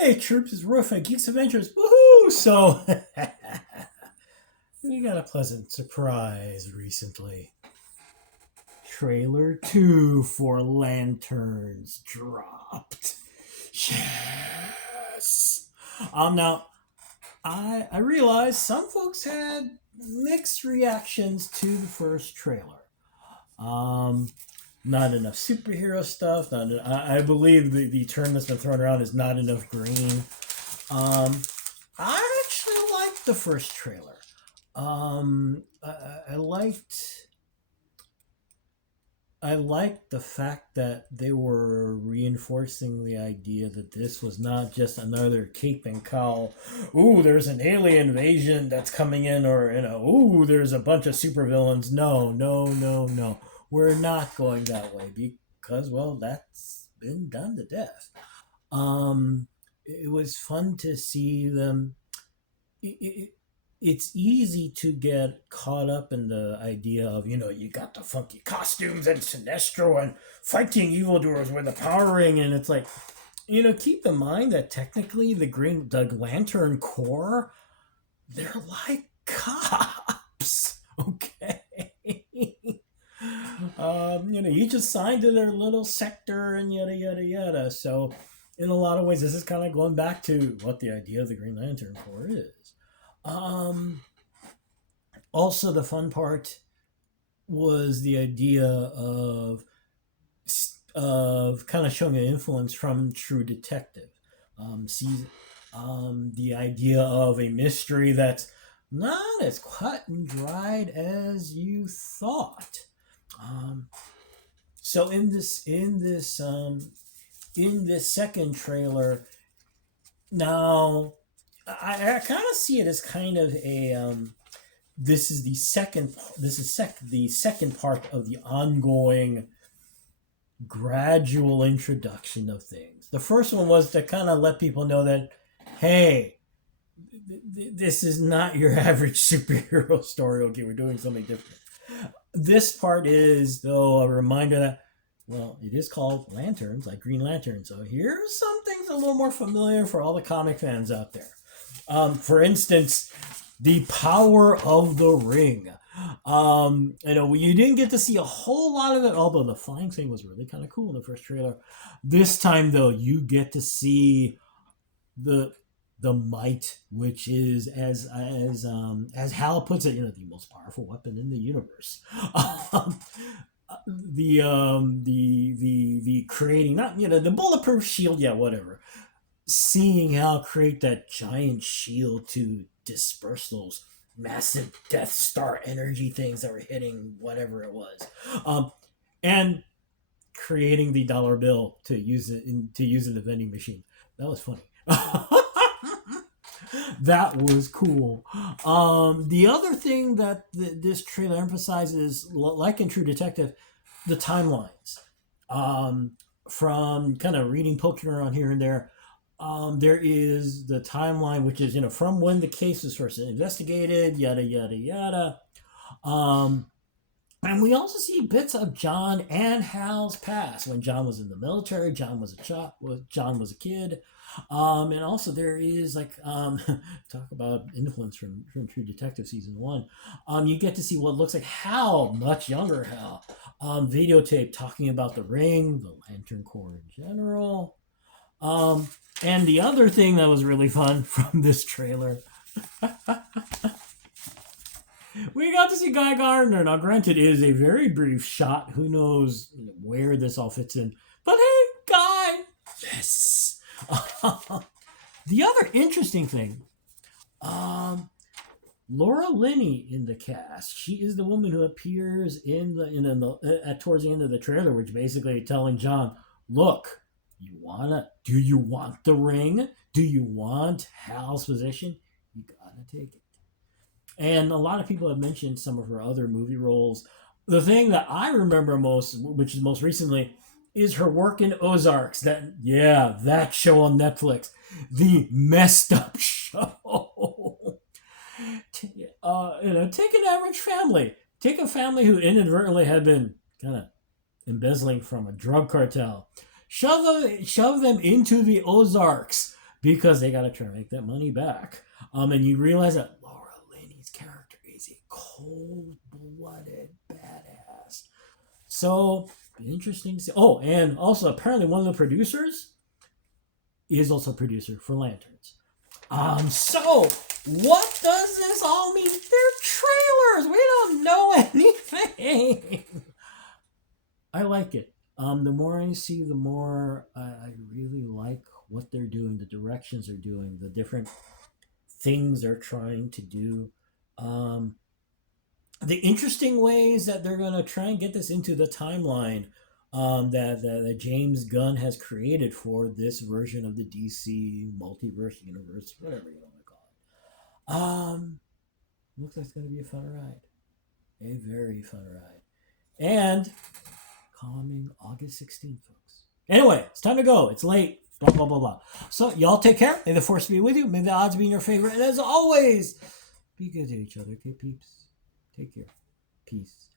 Hey, Troops, it's Roof and Geeks Adventures. Woohoo! So, we got a pleasant surprise recently. Trailer 2 for Lanterns dropped. Yes! Now, I realize some folks had mixed reactions to the first trailer. Um, Not enough superhero stuff. I believe the term that's been thrown around is not enough green. Um, I actually liked the first trailer. I liked the fact that they were reinforcing the idea that this was not just another cape and cowl. Ooh, there's an alien invasion that's coming in, or ooh, there's a bunch of supervillains. No, no, no, no. We're not going that way because, well, that's been done to death. It was fun to see them. It, it's easy to get caught up in the idea of, you got the funky costumes and Sinestro and fighting evildoers with the power ring, and it's like, keep in mind that technically the Lantern Corps, they're like cops, okay? Each assigned to their little sector and yada yada yada. So, in a lot of ways, this is kind of going back to what the idea of the Green Lantern Corps is. Um, Also, the fun part was the idea of kind of showing an influence from True Detective. See, the idea of a mystery that's not as cut and dried as you thought. Um, so in this second trailer, now I kind of see it as kind of a the second part of the ongoing gradual introduction of things. The first one was to kind of let people know that, hey, this is not your average superhero story. Okay, we're doing something different. This part is, though, a reminder that, well, it is called Lanterns, like Green Lantern. So here's some things a little more familiar for all the comic fans out there. For instance, the power of the ring. You didn't get to see a whole lot of it, although the flying thing was really kind of cool in the first trailer. This time, though, you get to see the might, which is, as Hal puts it, the most powerful weapon in the universe. The creating, not, the bulletproof shield, yeah, whatever. Seeing Hal create that giant shield to disperse those massive Death Star energy things that were hitting whatever it was, and creating the dollar bill to use it in the vending machine. That was funny. That was cool. The other thing that this trailer emphasizes, like in True Detective, the timelines. From kind of reading, poking around here and there, there is the timeline, which is, from when the case was first investigated, yada yada yada. And we also see bits of John and Hal's past. When John was in the military, John was a kid. And also there is talk about influence from True Detective season 1. You get to see what looks like Hal, much younger Hal, videotape talking about the ring, the Lantern Corps in general. And the other thing that was really fun from this trailer, we got to see Guy Gardner. Now, granted, it is a very brief shot. Who knows where this all fits in? But hey, Guy! Yes! The other interesting thing, Laura Linney in the cast. She is the woman who appears towards the end of the trailer, which basically telling John, look, do you want the ring? Do you want Hal's position? You gotta take it. And a lot of people have mentioned some of her other movie roles. The thing that I remember most, which is most recently, is her work in Ozarks. That show on Netflix. The messed up show. Take an average family. Take a family who inadvertently had been kind of embezzling from a drug cartel. Shove them into the Ozarks. because they got to try to make that money back. And you realize that Laura Linney's character is a cold-blooded badass. So interesting to see. Oh, and also apparently one of the producers is also a producer for Lanterns. So what does this all mean? They're trailers. We don't know anything. I like it. The more I see, the more I really like what they're doing, the directions they're doing, the different things they're trying to do. The interesting ways that they're going to try and get this into the timeline that James Gunn has created for this version of the DC multiverse universe, whatever you want to call it. Looks like it's going to be a fun ride. A very fun ride. And coming August 16th, folks. Anyway, it's time to go. It's late. Blah, blah, blah, blah. So, y'all take care. May the force be with you. May the odds be in your favor. And as always, be good to each other, okay, peeps? Take care. Peace.